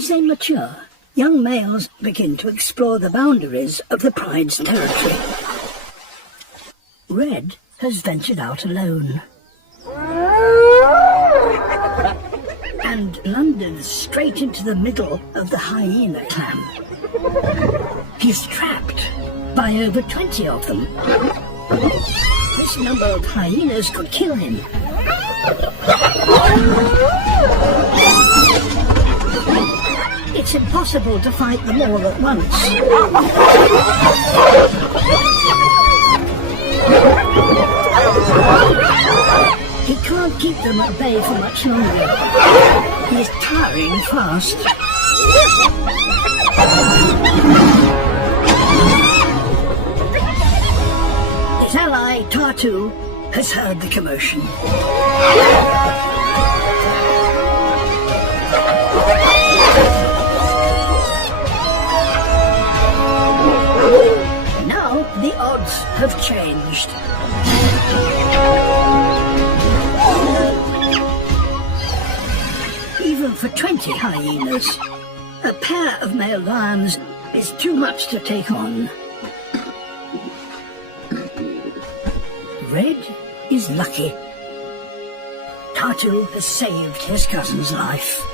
As they mature, young males begin to explore the boundaries of the pride's territory. Red has ventured out alone and blundered straight into the middle of the hyena clan. He's trapped by over 20 of them. This number of hyenas could kill him. It's impossible to fight them all at once. He can't keep them at bay for much longer. He's tiring fast. His ally, Tartu, has heard the commotion. Now the odds have changed. Even for 20 hyenas, a pair of male lions is too much to take on. Red is lucky. Tartu has saved his cousin's life.